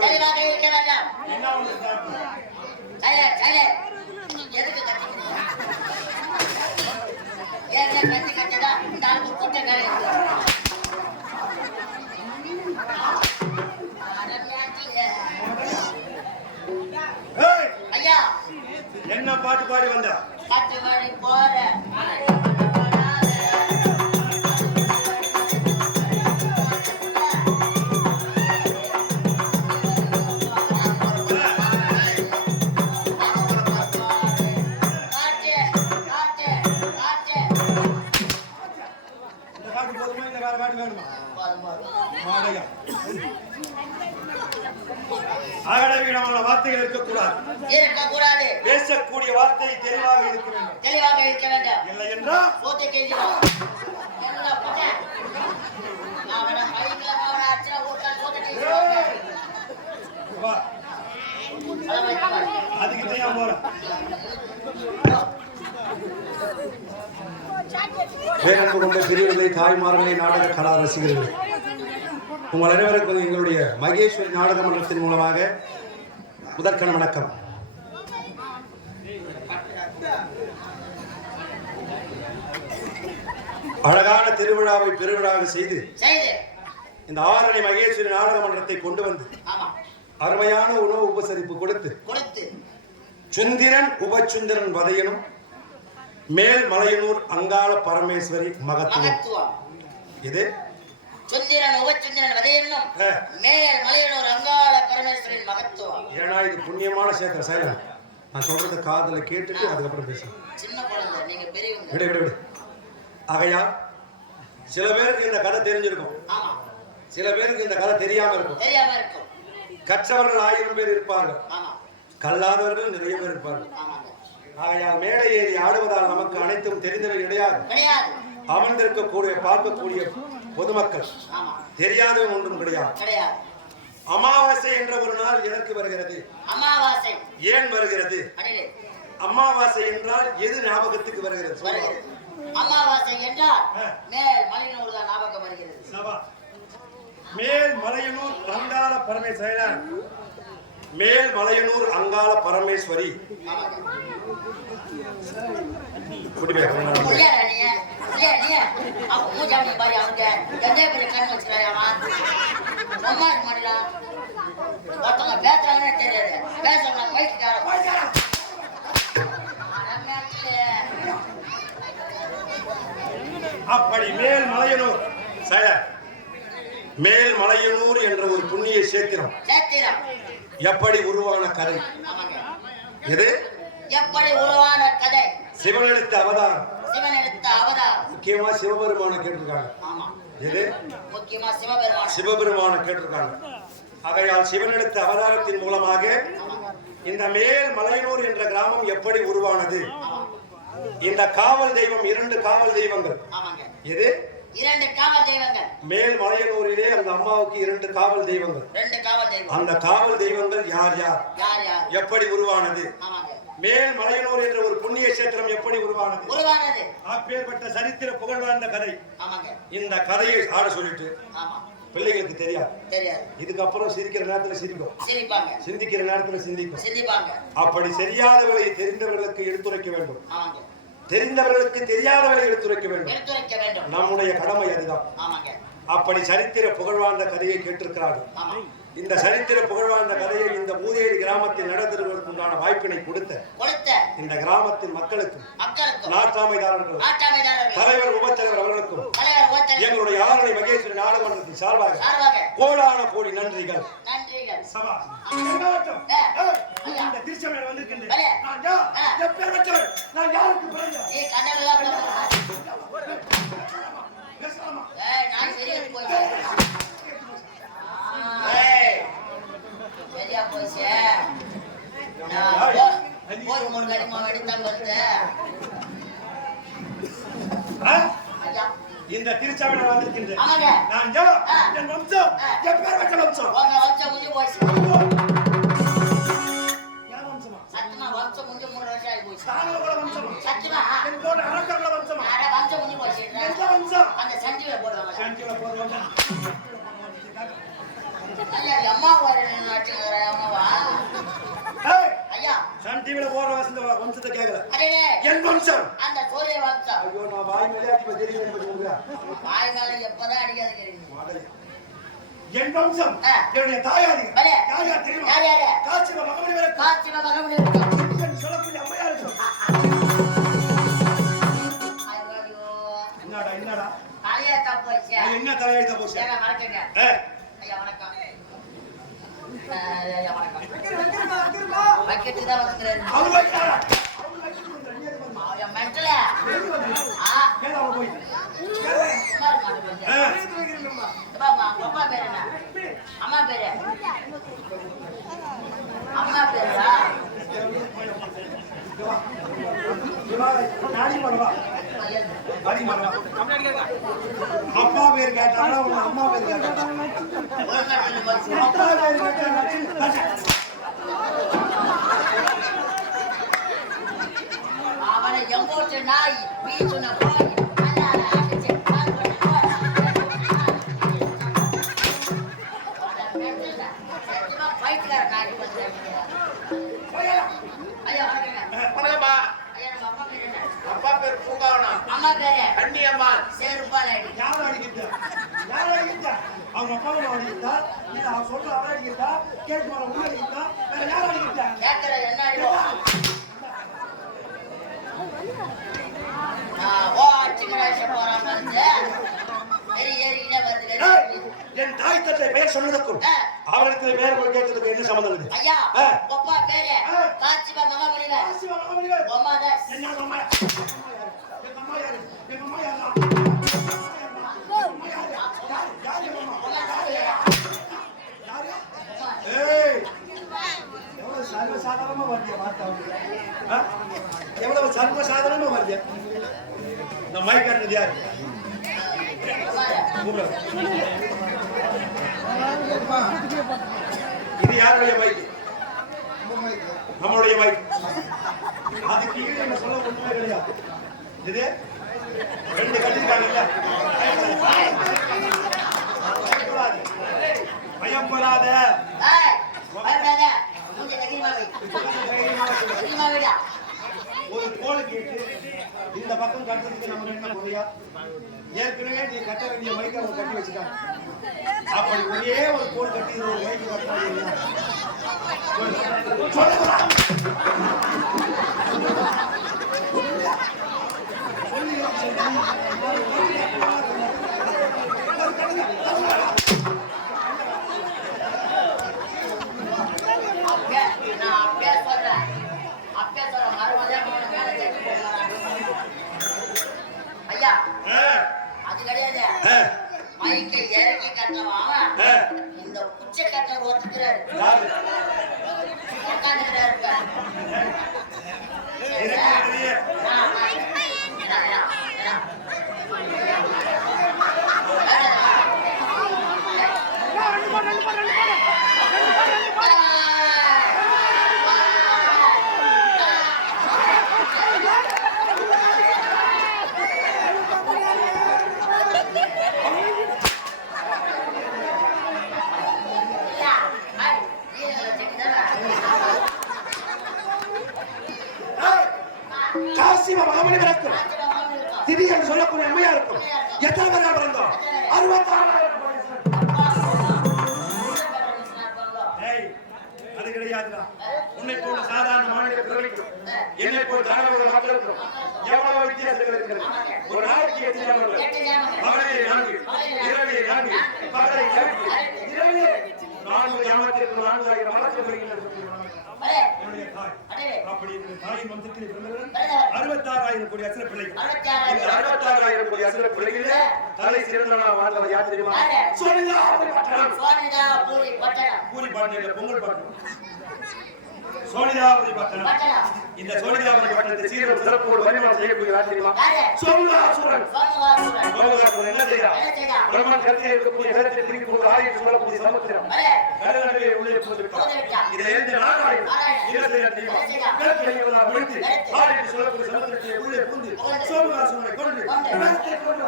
தெளிவாக இருக்க வேண்டாம். என்ன ஒன்று எதுக்கு கத்திக்கிறீங்க? ஏன் கத்தி கட்டதா இந்த ஆளுக்கு கொட்டை வேலை ஐயா என்ன பாட்டு பாடி வந்த? பாட்டு பாடி போற ஆகடவிடமான வார்த்தைகள் இருக்கக்கூடாது. பேசக்கூடிய வார்த்தை தெளிவாக இருக்க வேண்டும். இல்லை என்றால் அதுக்கு தெரியாம போற பேரன்பு கொண்ட பெரியவர்களை, தாய்மார்களை, நாடக கலா ரசிகர்கள், உங்கள் அனைவருக்கும் எங்களுடைய மகேஸ்வரி நாடக மன்றத்தின் மூலமாக முதற்கண் வணக்கம். அழகான திருவிழாவை பெருவிழாவை செய்து இந்த ஆரணி மகேஸ்வரி நாடக மன்றத்தை கொண்டு வந்து அருமையான உணவு உபசரிப்பு கொடுத்து சுந்திரன் உபசுந்திரன் வதையனும் மேல் மலையனூர் அங்காள பரமேஸ்வரி மகத்துவம். இது சுந்திரன் உபசுந்திரன் வதையனும் மேல் மலையனூர் அங்காள பரமேஸ்வரின் மகத்துவம். ஏன்னா இது புண்ணியமான சேத்திர சைலன். நான் சொல்றத காதுல கேட்டுட்டு அதுக்கப்புறம் பேசுறேன். சின்ன குழந்தை, நீங்க பெரியவங்க. விடு விடு விடு. ஆகையா சில பேருக்கு இந்த கதை தெரிஞ்சிருக்கும், சில பேருக்கு இந்த கதை தெரியாம இருக்கும். கற்றவர்கள் 1000 பேர் இருப்பார்கள், கல்லாதவர்கள் நிறைய பேர் இருப்பார்கள். ஆகையால் மேடை ஏறி ஆடுவதால் நமக்கு அனைத்தும் தெரிந்தவை கிடையாது. அமர்ந்திருக்கக்கூடிய பார்க்கக்கூடிய பொதுமக்கள் தெரியாதவன் ஒன்றும் கிடையாது. அமாவாசை என்ற ஒரு நாள் எதற்கு வருகிறது? அமாவாசை ஏன் வருகிறது? அமாவாசை என்றால் எது ஞாபகத்துக்கு வருகிறது? அமாவாசை என்றால் மேல் மலையனூர் தான் ஞாபகம் வருகிறது. மேல் மலையனூர் அங்காள பரமேஸ்வரி. மேல் மலையனூர் அங்காள பரமேஸ்வரி அப்படி மேல் மலையனூர் மேல் மலையனூர் என்ற ஒரு புண்ணிய சேத்திரம் எப்படி உருவான கதை? எது எப்படி உருவான கதை? சிவன் எடுத்த அவதாரம். முக்கியமா சிவபெருமான கேட்டிருக்காங்க. எது? முக்கியமா சிவபெருமான கேட்டிருக்காங்க. ஆகையால் சிவன் எடுத்த அவதாரத்தின் மூலமாக இந்த மேல் மலையனூர் என்ற கிராமம் எப்படி உருவானது? இந்த காவல் தெய்வம் 2 காவல் தெய்வங்கள். எது? 2 காவல் தெய்வங்கள். மேல் மலையனூரிலே அந்த அம்மாவுக்கு 2 காவல் தெய்வங்கள். 2 காவல் தெய்வங்கள். அந்த காவல் தெய்வங்கள் யார் யார்? எப்படி உருவானது? மேல் மலையனூர் என்ற ஒரு புண்ணிய சேத்திரம் எப்படி உருவானது? அப்பேற்பட்ட சரித்திர புகழ் வாழ்ந்த கதை. இந்த கதையை ஆட சொல்லிட்டு பிள்ளைகளுக்கு தெரியாது. இதுக்கப்புறம் சிரிக்கிற நேரத்துல சிரிக்கும், சிந்திக்கிற நேரத்துல சிந்திக்கும். அப்படி தெரியாதவர்களை தெரிந்தவர்களுக்கு எடுத்துரைக்க வேண்டும், தெரிந்தவர்களுக்கு தெரியாதவர்களை எடுத்துரைக்க வேண்டும். நம்முடைய கடமை அதுதான். அப்படி சரித்திர புகழ் வாழ்ந்த கதையை கேட்டிருக்கிறார்கள். இந்த சரித்திர புகழ்வாழ்ந்த கதையை இந்த மூதேரி கிராமத்தில் நடந்துவதற்கு உண்டான வாய்ப்பினை கொடுத்த இந்த கிராமத்தின் மக்களுக்கும் நாட்டாமைதாரர்கள், தலைவர், உபத்தலைவர் அவர்களுக்கும் எங்களுடைய ஆரணி மகேஸ்வரி நாடக மன்றத்தின் சார்பாக கோடான கோடி நன்றிகள். திருச்சபையில் வந்திருக்கின்றேன். சரியா போச்சு. இந்த திருச்சாவில வந்திருக்கின்றேன். நான் என் வம்சம் எப்பேற்பட்ட வம்சம்? சத்தியமா வம்சம் முடிஞ்சு 3 வருஷம் ஆகி போச்சு. சத்தியமா என் போன்ற அரக்கர்கள வம்சமா? வம்சம் முடிஞ்சு போச்சு. எந்த வம்சம்? அந்த சஞ்சில போடுவாங்க. சஞ்சில போடுவாங்க. ஐயா அம்மா வர டிவில போற வம்சத்தை கேக்குற அடே என் வம்சம் அந்த சூரிய வம்சம். ஐயோ நான் வாய் மேலே அடிப்ப தெரியும் எனக்கு சொல்றா வாய் மேல எப்பதான் அடிக்காத தெரியும் மகளே என் வம்சம் என்னுடைய தாயாரி யார் யார் தெரியுமா? யார் யார்? காசிம மகமணி வரை காசிம மகமணி வரை சொல்லக்கூடிய அம்மையா இருக்கும். என்னடா என்னடா தலையா தப்பு வச்சா என்ன தலையெழுத்த போச்சு? ஏங்க மறக்கங்க. ஐயா வணக்கம். ஐயா வணக்கம். வைக்கட்டு தான் வந்துறாரு. அவர் வைக்கறாரா? அவன் மெண்டல. கேள அவ போய். பாப்பா அப்பா பேர் என்ன? அம்மா பேரு. அம்மா பேரா? அப்பா பேர் கேட்டாங்க அம்மா பேர் கேட்டாங்க அப்பா பேர் கேட்டாங்க அவனை எம்போட்டு நாய் வீசுன போய் அப்பா பேர் பூங்காவனா, அம்மா பேரு கண்ணியம்மா, சேருப்பாளடி. யார் அடிக்கிட்டா? யார் அடிக்கிட்டா? அவங்க அப்பா அம்மா அடிக்கிட்டா? இல்ல அவ சொல்ற அவ அடிக்கிட்டா? கேட்டு வர உள்ள அடிக்கிட்டா? வேற யார் அடிக்கிட்டா? கேக்குற என்ன அடிக்கும்? ஓ அச்சுங்கராச போறான் வந்து ஏறிக்கிட்டே வருது. என் தாய் தந்தை பெயர் சொன்னதுக்கும் அவரிடத்தில் வேற ஒரு கேட்டதுக்கு என்ன சம்பந்தம் இருக்கு? ஐயா அப்பா பேரு காசிம மகாமணில. காசிம மகாமணில. அம்மா தான். என்ன அம்மா? என் அம்மா யாரு? என் அம்மா யாரா? ஏய் எவ்வளவு சர்வசாதாரணமா வருதியா வார்த்தை? எவ்வளவு சர்வசாதாரணமா வருதியா? இந்த மைக்காரது யாரு? இது யாருடைய மைக்கு? நம்மளுடைய மைக். அது கீழே என்ன சொல்ல ஒண்ணுமே கிடையாது. இது ரெண்டு கட்டிருக்காங்க. பயம் போடாத. ஒரு கோல் கேட்டு இந்த பக்கம் கட்டுறதுக்கு நம்ம என்ன குறையா? ஏற்கனவே நீ கட்ட வேண்டிய மைக்கை அவங்க கட்டி வச்சுட்டாங்க. அப்படி ஒரே ஒரு கோல் கட்டி ஒரு மைக்கு கட்டாங்க. ஐயா அது கிடையாது. மைக்கை இறக்கி கட்டவா இந்த குச்சை கட்ட ஒத்துக்கிறாரு உட்காந்துக்கிறாரு. காசிம மகாமணி பிறக்கும் திதி என்று சொல்லக்கூடிய அம்மையா இருக்கும். எத்தனை பேர் பிறந்தோம்? 66,000. அது கிடையாதுடா. உன்னை போல சாதாரண மாநில பிறவிக்கும் என்னை போல் தானவர்கள் மக்களுக்கும் எவ்வளவு வித்தியாசங்கள் இருக்கிறது. ஒரு நாளைக்கு 8 ஜாமங்கள், பகலிலே 4, இரவிலே 4, பகலை 8, இரவிலே 4 ஜாமத்திற்கு 4,000 வழக்கு வருகின்றது. என்னுடைய தாய் அப்படி தாயின் வம்சத்தில் பிறந்தவர்கள் 66,000 கோடி அசுர பிள்ளைகள். இந்த 66,000 கோடி அசுர பிள்ளைகளே தலை சிறந்தவனா வாழ்ந்தவர் யார் தெரியுமா? சோனிதாபுரி பட்டணம். சோனிதாபுரி பட்டணம். பூரி பாண்டியர் பொங்கல் பட்டணம். சோனிதாபுரி பட்டணம். இந்த சோனிதாபுரி பட்டணத்தை சீரும் சிறப்போடு வழிபாடு செய்யக்கூடிய யார் தெரியுமா? சோமகாசுரன். சோமகாசுரன் என்ன செய்யறான்? பிரம்மன் கருத்தில் இருக்கக்கூடிய வேதத்தை திருப்பி கொண்டு ஆயிரம் சொல்லக்கூடிய சமுத்திரம் கடலிலே உள்ளே போய்விட்டான். இதை எழுந்து நாராயணன் என்ன செய்யறான் தெரியுமா? கிழக்கிலே விழுந்து ஆயிரம் சொல்லக்கூடிய சமுத்திரத்தை உள்ளே புகுந்து சோமகாசுரனை கொண்டு வேதத்தை கொண்டு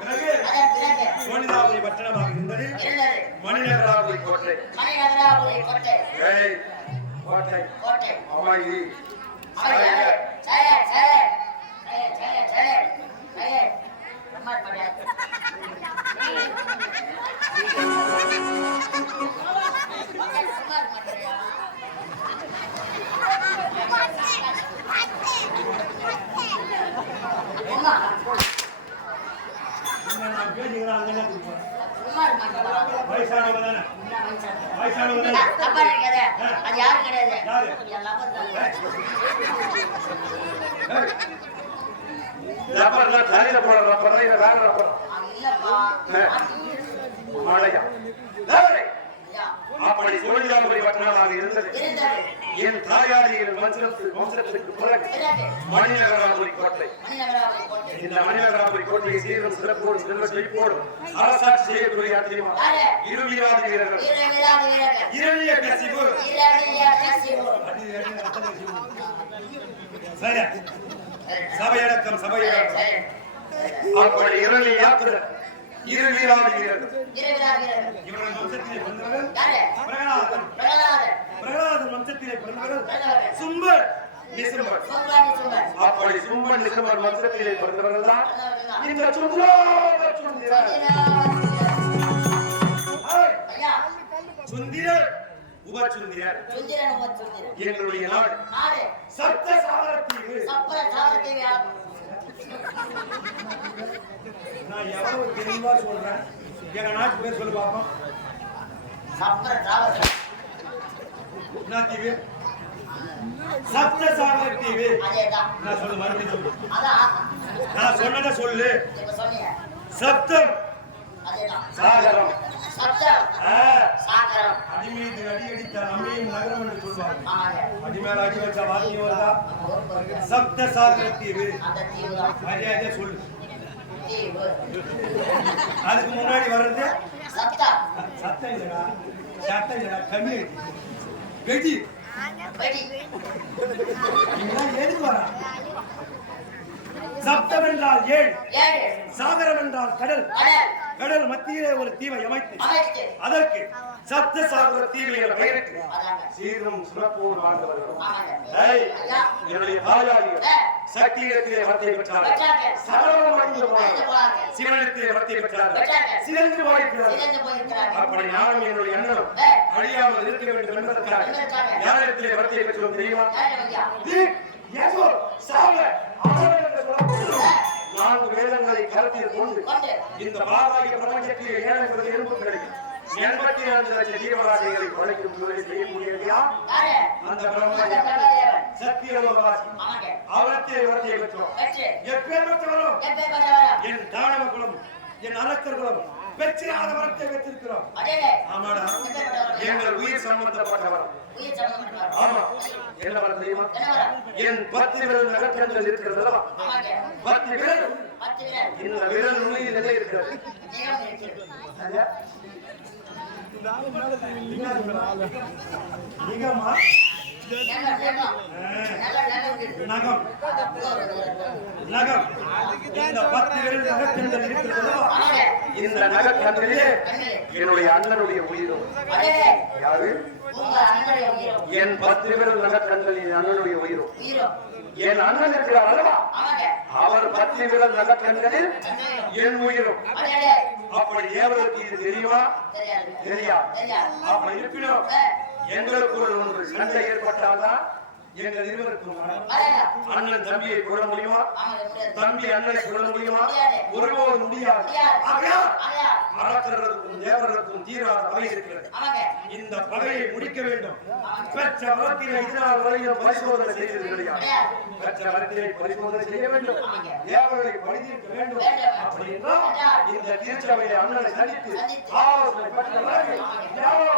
பிறகு சோனிதாபுரி பட்டணமாக இருந்தது மணிநகராபுரி கோட்டை. கோட்டை கோட்டை அவாயி நான் பேசிக்கிறேன் அங்கே வயசானவங்க தானே வயசானவங்க தானே தப்பா நினைக்காத. அது யாரும் கிடையாது. யாரு? என் lover தான். ரப்பர்னா தலையில போற ரப்பர் இல்ல வேற ரப்பர் அது இல்லப்பா. மாலையா ஐயா, அப்படி சோழியாபுரி பட்டணமாக இருந்தது இருந்தது. என் தாயாரியின் வம்சத்துக்கு பிறகு பிறகு மணிநகராபுரி கோட்டை மணிநகராபுரி கோட்டை. இந்த மணிநகராபுரி கோட்டையை சீரும் சிறப்போடு செல்வ செழிப்போடு அரசாட்சி செய்யக்கூடிய தெரியுமா யாரு? இருவிராதி வீரர்கள் வீரவிராதி வீரர்கள். இரணிய கசிவு வீரவிய கசிவு. சரி சபையடக்கம் சபையடக்கம் சரி. அப்படி இரணிய யாத்திரை இருவிராதி வீரர்கள் வீரவிராதி வீரர்கள். இவர்கள் வம்சத்திலே பிறந்தவர்கள் யாரு? பிரகலாதன் பிரகலாதன். பிரகலாதன் வம்சத்திலே பிறந்தவர்கள் பிறந்தவர்கள். சும்பர் நிசும்பர் சோம்ராணி சும்பர். அப்படி சும்பன் நிசும்பன் வம்சத்திலே பிறந்தவர்கள் தான் பிறந்தவர்கள் தான். இந்த சுந்தர சுந்தரர் ஐயா, சுந்திரர் உபசுந்திரர் சுந்திரன் சுந்திரன். எங்களுடைய நாடு நாடு சப்த சாகரத்தீவு சப்பர சாகரத்தீவு ஆகும். நான் எவ்வளவு தெளிவா சொல்றேன் எங்க நாட்டு பேர் சொல்லி பார்ப்போம் சப்பர சாகரம். என்ன தீவு சப்த சாகரத்தீவு அதேதான். நான் சொல்லு மறுபடியும் சொல்லு அதான் நான் சொன்னதை சொல்லு இப்ப சொன்னீங்க. சப்தம் அதேதான். சாகரம் சப்தம் ஆ, சாகரம். அடிமீது அடி அடித்தால் அம்மையும் நகரம் என்று சொல்வாங்க ஆமாங்க. அடி மேல அடி வச்சா வாக்கியம் வருதா சப்த சாகரத்தீவு அந்த தீவு தான் மரியாதையா சொல்லு தீவு. அதுக்கு முன்னாடி வர்றது சப்தம் சத்தம் இல்லடா சத்தம் இல்லடா கம்மி வெடி வெடி. இதெல்லாம் எதுக்கு வரா சப்தம் என்றால் ஏழு ஏழு சாகரம் என்றால் கடல் கடல் கடல் மத்தியிலே ஒரு தீவை அமைத்து அமைத்து. அதற்கு சப்த சாகர தீவு என்ற பெயரிட்டு அதாங்க. சீரும் சிறப்போடு வாழ்ந்து வருகிறோம் ஆமாங்க. ஏய், ஐயா, என்னுடைய தாயாரிகள் ஏ, சக்தியிடத்திலே வரத்தை பெற்றார்கள் பெற்றார்கள். சகலம் அடைந்து அடைந்து போனார்கள் போனார்கள். சிவனிடத்திலே வரத்தை பெற்றார்கள் பெற்றார்கள். சிறந்து வாழ்கிறார்கள் சிறந்து போயிருக்கிறார்கள். அப்படி நானும் என்னுடைய அண்ணனும் ஏ, அழியாமல் இருக்க வேண்டும் என்பதற்காக என்பதற்காக. யாரிடத்திலே வரத்தை பெற்றோம் தெரியுமா யாரு ஐயா? ஏசோ சாவ ஆவல் என்று சொல்லப்படுகிறது. 4 வேதங்களை கருத்தில் கொண்டு கொண்டு இந்த பாராகிய பிரபஞ்சத்திலே 70 எலும்புகளை 84 லட்சம் ஜீவராசிகளை படைக்கும் தொழிலை செய்ய முடியலையா யாரு? அந்த அந்த பிரம்மதேவன் பிரம்மதேவன். சத்தியலோகவாசி ஆமாங்க. அவரத்தை வரத்தை பெற்றோம் பெற்று எப்பேற்பட்டவரும் எப்பேற்பட்டவரும் என் தானவ குலம் என் அரக்கர் குலம் பெற்றிராத வரத்தை பெற்றிருக்கிறோம் அடேலே, ஆமாடா எப்பேற்பட்டவரும் எங்கள் உயிர் சம்பந்தப்பட்டவர் உயிர் சம்பந்தப்பட்டவர். ஆமா என்ன வரம் தெரியுமா என்ன வரம்? என் 10 விரல் நகக்கண்கள் இருக்கிறது அல்லவா ஆமாங்க. 10 விரல் 10 விரல் இந்த விரல் நுனியிலே இருக்கிறது நிறம் இருக்கிறது. சரியா? நிகமா நகம், நகம். நல்ல நகம் இருக்குது. நகம் நகம் இந்த 10 விரல் நகக்கண்கள் இருக்கிறது அல்லவா ஆமாங்க. இந்த நகக்கண்களிலே கண்ணிலே. என்னுடைய அண்ணனுடைய உயிரும் அடேலே, யாரு உங்க அண்ணனுடைய உயிரும் என் 10 விரல் நகக்கண்கள் என் அண்ணனுடைய உயிரும் உயிரும். என் அண்ணன் இருக்கிறார் அல்லவா ஆமாங்க. அவர் 10 விரல் நகக்கண்களில் கண்ணிலும். என் உயிரும் அடேலே, அப்படி ஏவதற்கு இது தெரியுமா தெரியாது. தெரியா தெரியாது. அப்படி இருப்பினும் ஏ, எங்களுக்குள் ஒன்று சண்டை ஏற்பட்டால்தான் எங்கள் இருவருக்கும் வரேங்க. அண்ணன் தம்பியை கொள்ள முடியுமா ஆமாங்க, முடியாது. தம்பி அண்ணனை கொள்ள முடியுமா முடியாது. ஒருபோது முடியாது முடியாது. ஆகையால் ஆகையால், அரக்கர்களுக்கும் தேவர்களுக்கும் தீராத பகை இருக்கிறது ஆமாங்க. இந்த பகையை முடிக்க வேண்டும் பெற்ற வரத்திலே இதனால் வரையும் பரிசோதனை செய்தது கிடையாது கிடையாது. பெற்ற வரத்திலே பரிசோதனை செய்ய வேண்டும் ஆமாங்க. தேவர்களை பணித்திருக்க வேண்டும் வேண்டும். அப்படி என்றால் இந்த திருச்சபையை அண்ணனை சந்தித்து ஆலோசனை பெற்ற பிறகு தேவர்கள்